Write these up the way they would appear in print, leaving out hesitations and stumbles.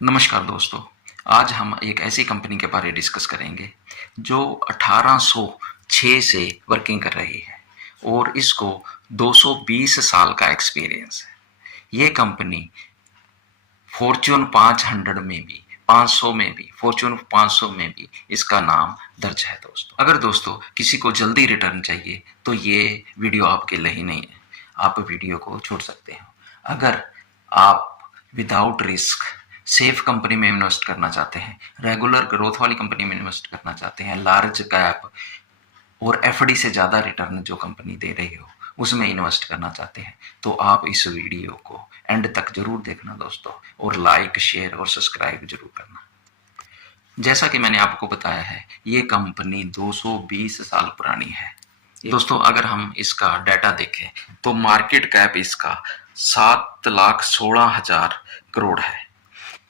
नमस्कार दोस्तों। आज हम एक ऐसी कंपनी के बारे में डिस्कस करेंगे जो 1806 से वर्किंग कर रही है और इसको 220 साल का एक्सपीरियंस है। ये कंपनी फॉर्च्यून 500 में भी 500 में भी फॉर्च्यून 500 में भी इसका नाम दर्ज है दोस्तों। अगर दोस्तों किसी को जल्दी रिटर्न चाहिए तो ये वीडियो आपके लिए ही नहीं है, आप वीडियो को छोड़ सकते हो। अगर आप विदाउट रिस्क सेफ कंपनी में इन्वेस्ट करना चाहते हैं, रेगुलर ग्रोथ वाली कंपनी में इन्वेस्ट करना चाहते हैं, लार्ज कैप और एफडी से ज़्यादा रिटर्न जो कंपनी दे रही हो उसमें इन्वेस्ट करना चाहते हैं, तो आप इस वीडियो को एंड तक जरूर देखना दोस्तों, और लाइक शेयर और सब्सक्राइब जरूर करना। जैसा कि मैंने आपको बताया है, ये कंपनी 220 साल पुरानी है दोस्तों। अगर हम इसका डाटा देखें तो मार्केट कैप इसका 7,16,000 करोड़ है,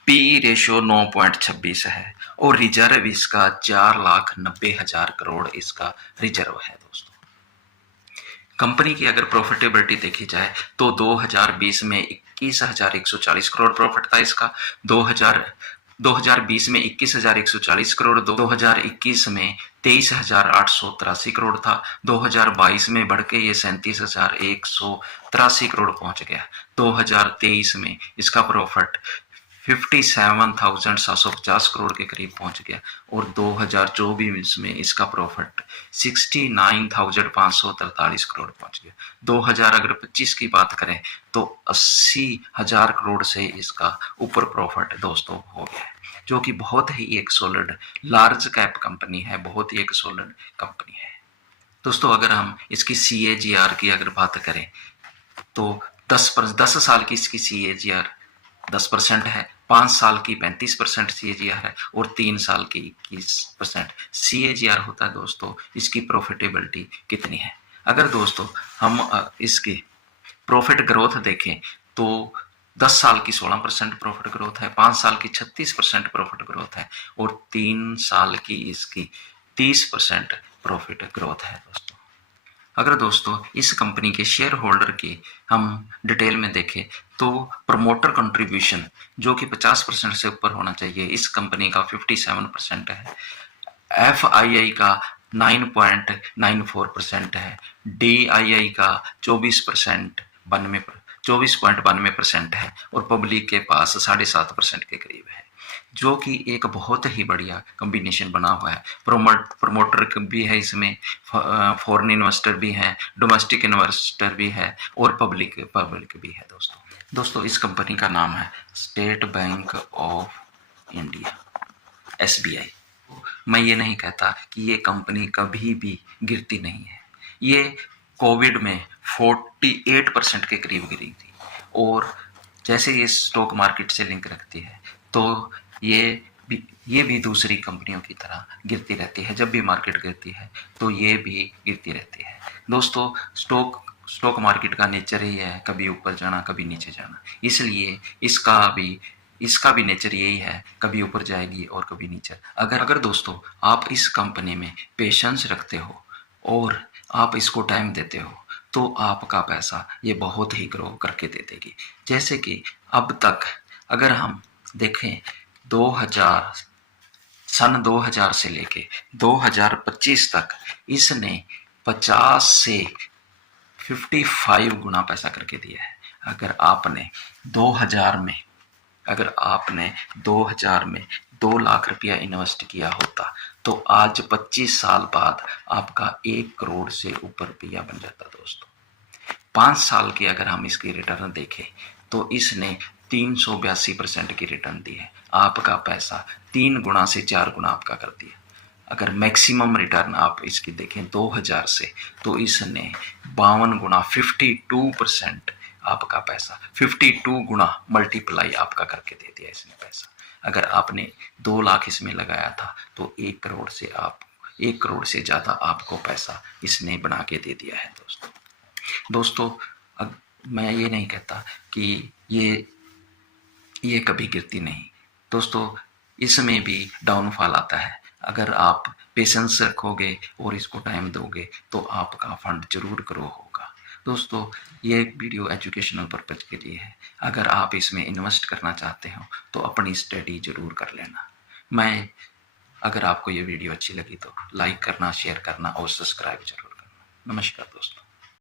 पी रेशियो 9.26 है और रिजर्व इसका 4,90,000 करोड़ इसका रिजर्व है दोस्तों। कंपनी की अगर प्रॉफिटेबिलिटी देखी जाए तो 2020 में 21,140 करोड़ प्रॉफिट था इसका, 2020 में 21,140 करोड़, 2021 में 23,883 करोड़ था, 2022 में बढ़ के ये 37,183 करोड़ पहुंच गया, 2023 में इसका प्रॉफिट 57,750 करोड़ के करीब पहुंच गया और 2024 में इसका प्रॉफिट 69,543 करोड़ पहुंच गया। 2025 की बात करें तो 80,000 करोड़ से इसका ऊपर प्रॉफिट दोस्तों हो गया है, जो कि बहुत ही एक सॉलिड लार्ज कैप कंपनी है, बहुत ही एक सॉलिड कंपनी है दोस्तों। अगर हम इसकी CAGR की अगर बात करें तो 10 साल की इसकी CAGR 10% है, 5 साल की 35% CAGR है और 3 साल की 21% CAGR होता है दोस्तों। इसकी प्रॉफिटेबिलिटी कितनी है? अगर दोस्तों हम इसकी प्रॉफिट ग्रोथ देखें तो 10 साल की 16% प्रॉफिट ग्रोथ है, 5 साल की 36% प्रॉफिट ग्रोथ है और 3 साल की इसकी 30% प्रॉफिट ग्रोथ है दोस्तों। अगर दोस्तों इस कंपनी के शेयर होल्डर की हम डिटेल में देखें तो प्रमोटर कंट्रीब्यूशन जो कि 50% से ऊपर होना चाहिए, इस कंपनी का 57% है, FII का 9.94% है, DII का 24.92% है और पब्लिक के पास 7.5% के करीब है, जो कि एक बहुत ही बढ़िया कॉम्बिनेशन बना हुआ है। प्रमोटर भी है इसमें, फॉरेन इन्वेस्टर भी है, डोमेस्टिक इन्वेस्टर भी है और पब्लिक भी है दोस्तों इस कंपनी का नाम है state bank of India, SBI। मैं ये नहीं कहता कि ये कंपनी कभी भी गिरती नहीं है, ये कोविड में 48% के करीब गिरी थी और जैसे ये स्टॉक मार्केट से लिंक रखती है तो ये भी दूसरी कंपनियों की तरह गिरती रहती है। जब भी मार्केट गिरती है तो ये भी गिरती रहती है दोस्तों। स्टॉक मार्केट का नेचर ही है कभी ऊपर जाना कभी नीचे जाना, इसलिए इसका भी नेचर यही है, कभी ऊपर जाएगी और कभी नीचे। अगर दोस्तों आप इस कंपनी में पेशेंस रखते हो और आप इसको टाइम देते हो तो आपका पैसा ये बहुत ही ग्रो करके दे देगी। जैसे कि अब तक अगर हम देखें 2000 से लेके 2025 तक इसने 50 से 55 गुना पैसा करके दिया है। अगर आपने 2000 में 2 लाख रुपया इन्वेस्ट किया होता तो आज 25 साल बाद आपका 1 करोड़ से ऊपर रुपया बन जाता दोस्तों। 5 साल की अगर हम इसकी रिटर्न देखें तो इसने 382% की रिटर्न दी है, आपका पैसा 3 गुना से 4 गुना आपका कर दिया। अगर मैक्सिमम रिटर्न आप इसकी देखें 2000 से तो इसने 52 गुना 52% आपका पैसा 52 गुना मल्टीप्लाई आपका करके दे दिया इसने पैसा। अगर आपने 2 लाख इसमें लगाया था तो 1 करोड़ से ज़्यादा आपको पैसा इसने बना के दे दिया है दोस्तों। मैं ये नहीं कहता कि ये कभी गिरती नहीं दोस्तों, इसमें भी डाउनफॉल आता है। अगर आप पेशेंस रखोगे और इसको टाइम दोगे तो आपका फंड जरूर ग्रो होगा। दोस्तों, ये वीडियो एजुकेशनल पर्पज़ के लिए है। अगर आप इसमें इन्वेस्ट करना चाहते हो तो अपनी स्टडी ज़रूर कर लेना। अगर आपको ये वीडियो अच्छी लगी तो लाइक करना, शेयर करना और सब्सक्राइब ज़रूर करना। नमस्कार दोस्तों।